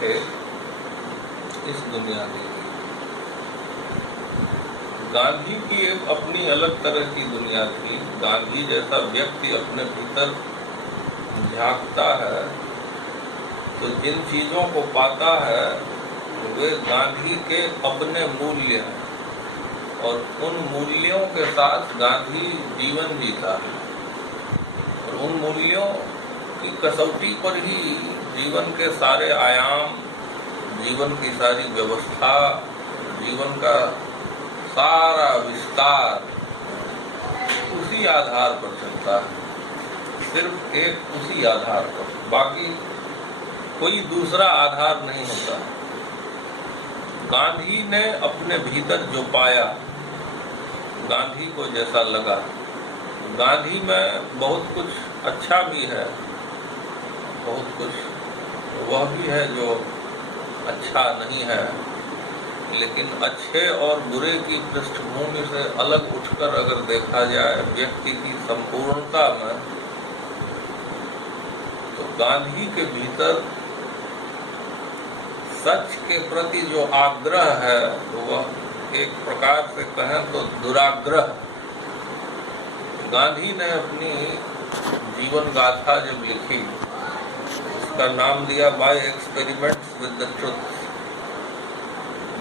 थे इस दुनिया के लिए। गांधी की एक अपनी अलग तरह की दुनिया थी। गांधी जैसा व्यक्ति अपने भीतर झांकता है तो जिन चीज़ों को पाता है वे गांधी के अपने मूल्य हैं, और उन मूल्यों के साथ गांधी जीवन जीता है, और उन मूल्यों की कसौटी पर ही जीवन के सारे आयाम, जीवन की सारी व्यवस्था, जीवन का सारा विस्तार उसी आधार पर चलता है, सिर्फ एक उसी आधार पर, बाकी कोई दूसरा आधार नहीं होता। गांधी ने अपने भीतर जो पाया, गांधी को जैसा लगा, गांधी में बहुत कुछ अच्छा भी है, बहुत कुछ वह भी है जो अच्छा नहीं है, लेकिन अच्छे और बुरे की पृष्ठभूमि से अलग उठकर अगर देखा जाए व्यक्ति की संपूर्णता में, तो गांधी के भीतर सच के प्रति जो आग्रह है वह एक प्रकार से कहें तो दुराग्रह। गांधी ने अपनी जीवन गाथा जब लिखी, उसका नाम दिया by experiments with the truth.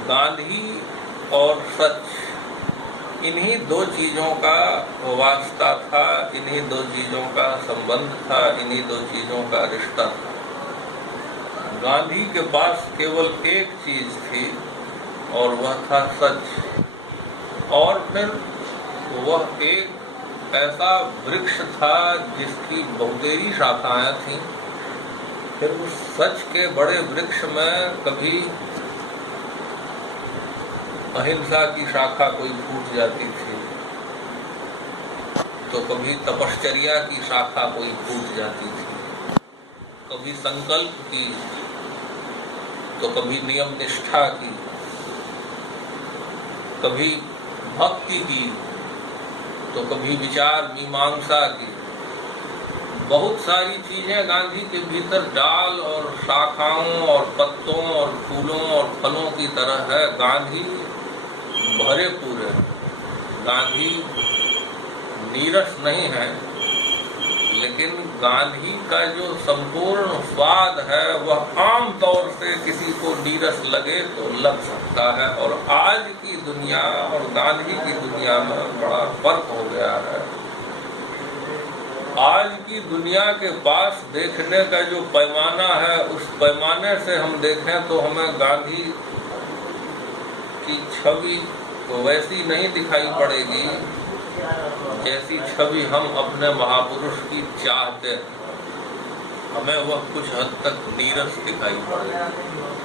Gandhi और सच, इन्हीं दो चीज़ों का वास्ता था, इन्हीं दो चीज़ों का संबंध था, इन्हीं दो चीज़ों का रिश्ता था। गांधी के पास केवल एक चीज़ थी और वह था सच, और फिर वह एक ऐसा वृक्ष था जिसकी बहुतेरी शाखाएं थीं। फिर उस सच के बड़े वृक्ष में कभी अहिंसा की शाखा कोई फूट जाती थी, तो कभी तपश्चर्या की शाखा कोई फूट जाती थी, कभी संकल्प की, तो कभी नियम निष्ठा की, कभी भक्ति की, तो कभी विचार मीमांसा की। बहुत सारी चीजें गांधी के भीतर डाल और शाखाओं और पत्तों और फूलों और फलों की तरह है। गांधी भरे पूरे, गांधी नीरस नहीं है, लेकिन गांधी का जो संपूर्ण स्वाद है वह आम तौर से किसी को नीरस लगे तो लग सकता है, और आज की दुनिया और गांधी की दुनिया में बड़ा फर्क हो गया है। आज की दुनिया के पास देखने का जो पैमाना है, उस पैमाने से हम देखें तो हमें गांधी की छवि तो वैसी नहीं दिखाई पड़ेगी जैसी छवि हम अपने महापुरुष की चाहते हैं। हमें वह कुछ हद तक नीरस दिखाई पड़ेगी।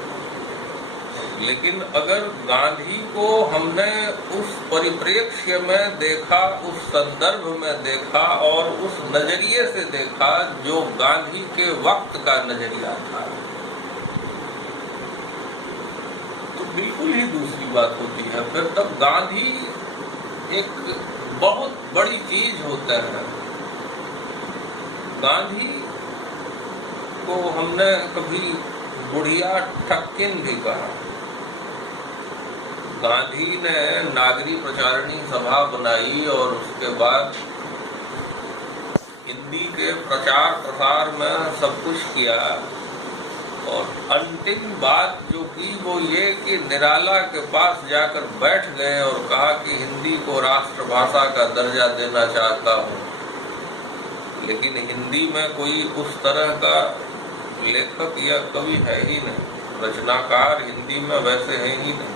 लेकिन अगर गांधी को हमने उस परिप्रेक्ष्य में देखा, उस संदर्भ में देखा और उस नजरिए से देखा जो गांधी के वक्त का नजरिया था, तो बिल्कुल ही दूसरी बात होती है। फिर तब गांधी एक बहुत बड़ी चीज होता है। गांधी को हमने कभी बुढ़िया ठक्किन भी कहा। गांधी ने नागरी प्रचारणी सभा बनाई और उसके बाद हिंदी के प्रचार प्रसार में सब कुछ किया, और अंतिम बात जो की वो ये कि निराला के पास जाकर बैठ गए और कहा कि हिंदी को राष्ट्रभाषा का दर्जा देना चाहता हूँ। लेकिन हिंदी में कोई उस तरह का लेखक या कवि है ही नहीं, रचनाकार हिंदी में वैसे है ही नहीं।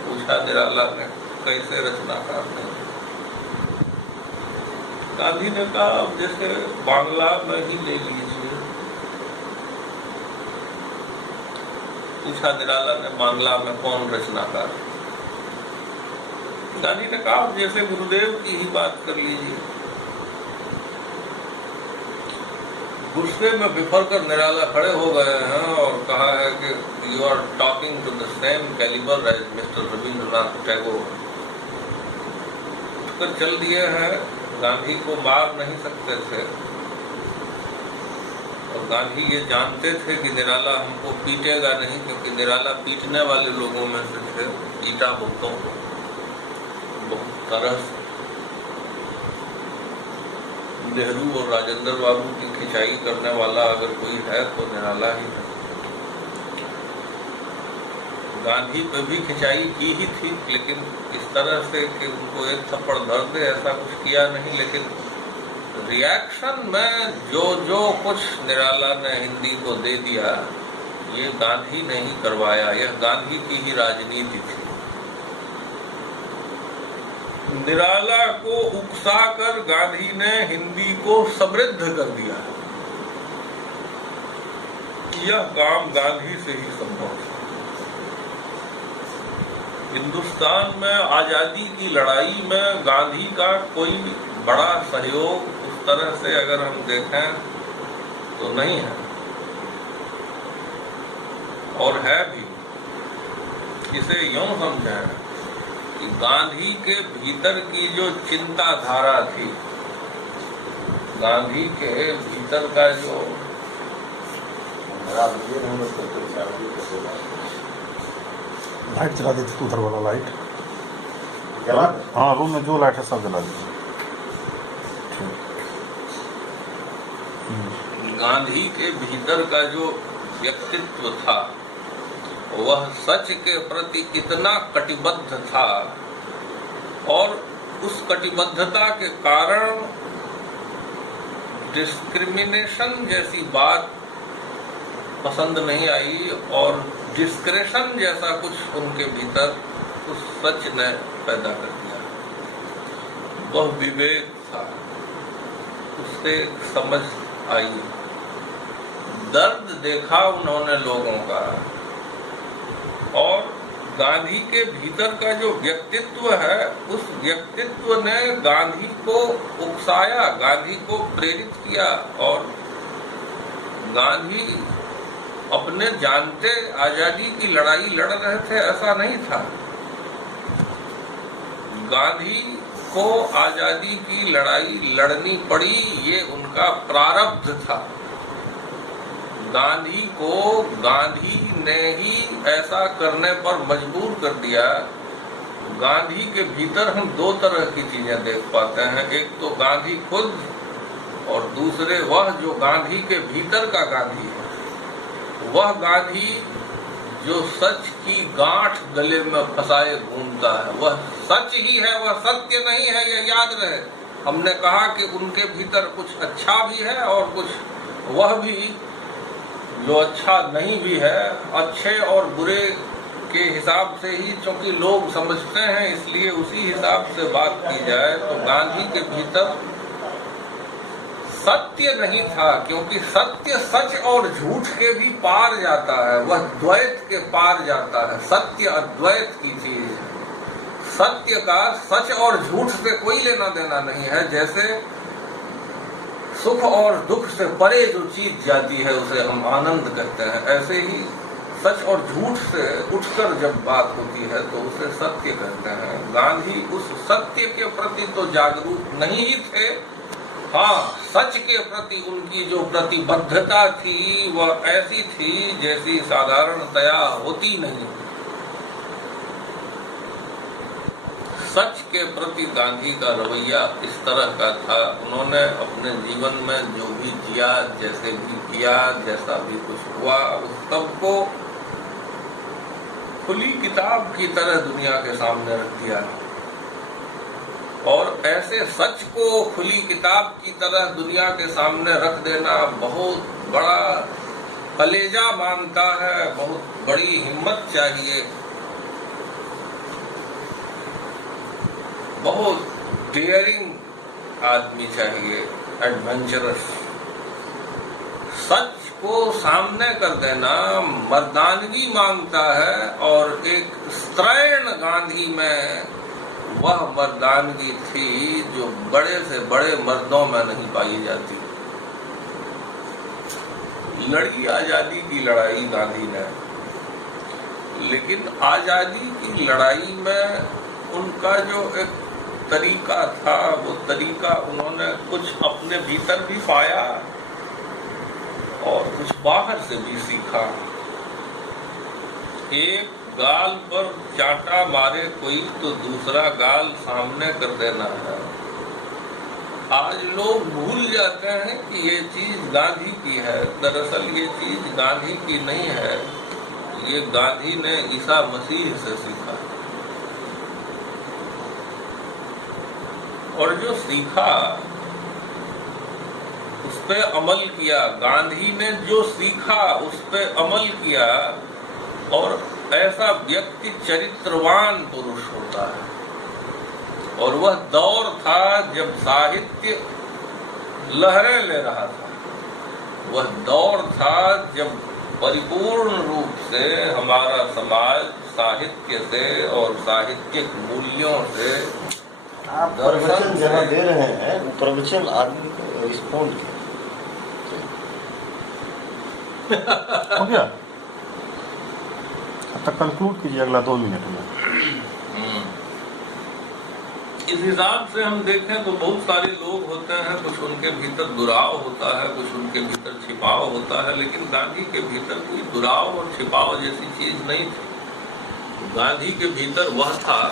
पूछा निराला ने, कैसे रचनाकार नहीं? गांधी ने कहा अब जैसे बांग्ला में ही ले लीजिए। पूछा निराला ने, बांग्ला में कौन रचनाकार? गांधी ने कहा जैसे गुरुदेव की ही बात कर लीजिए। गुस्से में बिफर कर निराला खड़े हो गए हैं और कहा है कि you are talking to the same calibre as mister Rabindranath Tagore. उठकर चल दिए हैं, गांधी को मार नहीं सकते थे। और गांधी ये जानते थे कि निराला हमको पीटेगा नहीं, क्योंकि निराला पीटने वाले लोगों में से थे, पीटा बहुतों को बहुत तरह से। नेहरू और राजेंद्र बाबू की खिंचाई करने वाला अगर कोई है तो निराला ही है। गांधी पे भी खिंचाई की ही थी, लेकिन इस तरह से कि उनको एक थप्पड़ धर दे ऐसा कुछ किया नहीं। लेकिन रिएक्शन में जो जो कुछ निराला ने हिंदी को दे दिया, ये गांधी ने ही करवाया, यह गांधी की ही राजनीति थी। निराला को उकसाकर गांधी ने हिंदी को समृद्ध कर दिया। यह काम गांधी से ही संभव था। हिंदुस्तान में आजादी की लड़ाई में गांधी का कोई बड़ा सहयोग उस तरह से अगर हम देखें तो नहीं है, और है भी। इसे यूं समझें कि गांधी के भीतर की जो चिंताधारा थी, गांधी के भीतर का जो लाइट जला दी थी, उधर वाला लाइट जला। हाँ, रूम में जो लाइट है सब जला दी। गांधी के भीतर का जो व्यक्तित्व था वह सच के प्रति इतना कटिबद्ध था, और उस कटिबद्धता के कारण डिस्क्रिमिनेशन जैसी बात पसंद नहीं आई, और डिस्क्रेशन जैसा कुछ उनके भीतर उस सच ने पैदा कर दिया। वह विवेक था, उससे समझ आई, दर्द देखा उन्होंने लोगों का, और गांधी के भीतर का जो व्यक्तित्व है, उस व्यक्तित्व ने गांधी को उकसाया, गांधी को प्रेरित किया। और गांधी अपने जानते आजादी की लड़ाई लड़ रहे थे ऐसा नहीं था। गांधी को आजादी की लड़ाई लड़नी पड़ी, ये उनका प्रारब्ध था। गांधी को गांधी ने ही ऐसा करने पर मजबूर कर दिया। गांधी के भीतर हम दो तरह की चीजें देख पाते हैं, एक तो गांधी खुद, और दूसरे वह जो गांधी के भीतर का गांधी है। वह गांधी जो सच की गांठ गले में फंसाए घूमता है, वह सच ही है, वह सत्य नहीं है, यह याद रहे। हमने कहा कि उनके भीतर कुछ अच्छा भी है और कुछ वह भी जो अच्छा नहीं भी है। अच्छे और बुरे के हिसाब से ही चूंकि लोग समझते हैं, इसलिए उसी हिसाब से बात की जाए तो गांधी के भीतर सत्य नहीं था, क्योंकि सत्य सच और झूठ के भी पार जाता है, वह द्वैत के पार जाता है। सत्य अद्वैत की चीज है। सत्य का सच और झूठ से कोई लेना देना नहीं है। जैसे सुख और दुख से परे जो चीज जाती है उसे हम आनंद कहते हैं, ऐसे ही सच और झूठ से उठकर जब बात होती है तो उसे सत्य कहते हैं। गांधी उस सत्य के प्रति तो जागरूक नहीं ही थे, हाँ, सच के प्रति उनकी जो प्रतिबद्धता थी वह ऐसी थी जैसी साधारणतया होती नहीं। सच के प्रति गांधी का रवैया इस तरह का था। उन्होंने अपने जीवन में जो भी किया, जैसे भी किया, जैसा भी कुछ हुआ, उस सबको खुली किताब की तरह दुनिया के सामने रख दिया। और ऐसे सच को खुली किताब की तरह दुनिया के सामने रख देना बहुत बड़ा कलेजा मांगता है, बहुत बड़ी हिम्मत चाहिए, बहुत डेयरिंग आदमी चाहिए, एडवेंचरस। सच को सामने कर देना मर्दानगी मांगता है, और एक स्त्रैण गांधी में वह मर्दानगी थी जो बड़े से बड़े मर्दों में नहीं पाई जाती। लड़ी आजादी की लड़ाई गांधी ने, लेकिन आजादी की लड़ाई में उनका जो एक तरीका था, वो तरीका उन्होंने कुछ अपने भीतर भी पाया और कुछ बाहर से भी सीखा। एक गाल पर चांटा मारे कोई तो दूसरा गाल सामने कर देना है। आज लोग भूल जाते हैं कि ये चीज गांधी की है। दरअसल ये चीज गांधी की नहीं है, ये गांधी ने ईसा मसीह से सीखा। और जो सीखा उस पे अमल किया। गांधी ने जो सीखा उस पे अमल किया। और ऐसा व्यक्ति चरित्रवान पुरुष होता है। और वह दौर था जब साहित्य लहरें ले रहा था। वह दौर था जब परिपूर्ण रूप से हमारा समाज साहित्य से और साहित्यिक मूल्यों से, आप प्रवचन जहाँ दे रहे हैं वो प्रवचन आदमी को रिस्पॉन्ड हो गया। अब तक कंक्लूड कीजिए अगला 2 मिनट में। इस हिसाब से हम देखें तो बहुत सारे लोग होते हैं, कुछ उनके भीतर दुराव होता है, कुछ उनके भीतर छिपाव होता है, लेकिन गांधी के भीतर कोई दुराव और छिपाव जैसी चीज नहीं थी। गांधी के भीतर वह था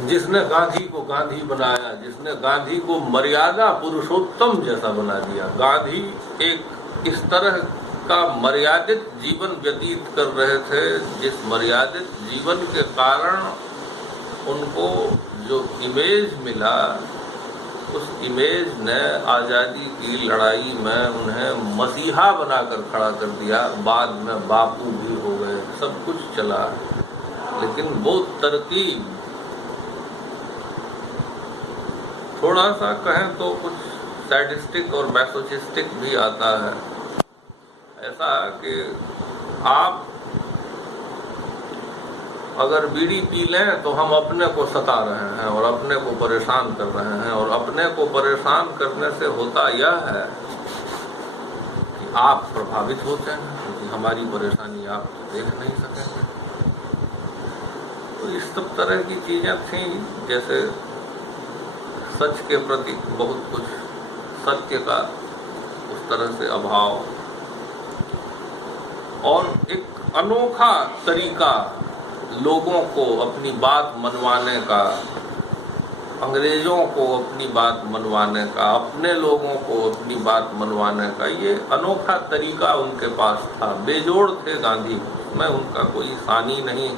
जिसने गांधी को गांधी बनाया, जिसने गांधी को मर्यादा पुरुषोत्तम जैसा बना दिया। गांधी एक इस तरह का मर्यादित जीवन व्यतीत कर रहे थे जिस मर्यादित जीवन के कारण उनको जो इमेज मिला, उस इमेज ने आज़ादी की लड़ाई में उन्हें मसीहा बनाकर खड़ा कर दिया। बाद में बापू भी हो गए, सब कुछ चला, लेकिन वो तरकीब थोड़ा सा कहें तो कुछ सैडिस्टिक और मैसोचिस्टिक भी आता है। ऐसा कि आप अगर बीड़ी पी लें तो हम अपने को सता रहे हैं और अपने को परेशान कर रहे हैं। और अपने को परेशान करने से होता यह है कि आप प्रभावित होते हैं, क्योंकि हमारी परेशानी आप देख नहीं सकेंगे। तो इस सब तरह की चीजें थी, जैसे सच के प्रति बहुत कुछ, सत्य का उस तरह से अभाव, और एक अनोखा तरीका लोगों को अपनी बात मनवाने का, अंग्रेजों को अपनी बात मनवाने का, अपने लोगों को अपनी बात मनवाने का, ये अनोखा तरीका उनके पास था। बेजोड़ थे गांधी, में उनका कोई सानी नहीं।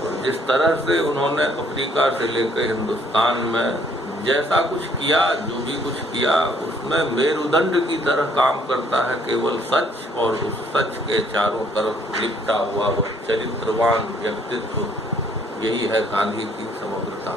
और जिस तरह से उन्होंने अफ्रीका से लेकर हिंदुस्तान में जैसा कुछ किया, जो भी कुछ किया, उसमें मेरुदंड की तरह काम करता है केवल सच, और उस सच के चारों तरफ लिपटा हुआ वह चरित्रवान व्यक्तित्व, यही है गांधी की समग्रता।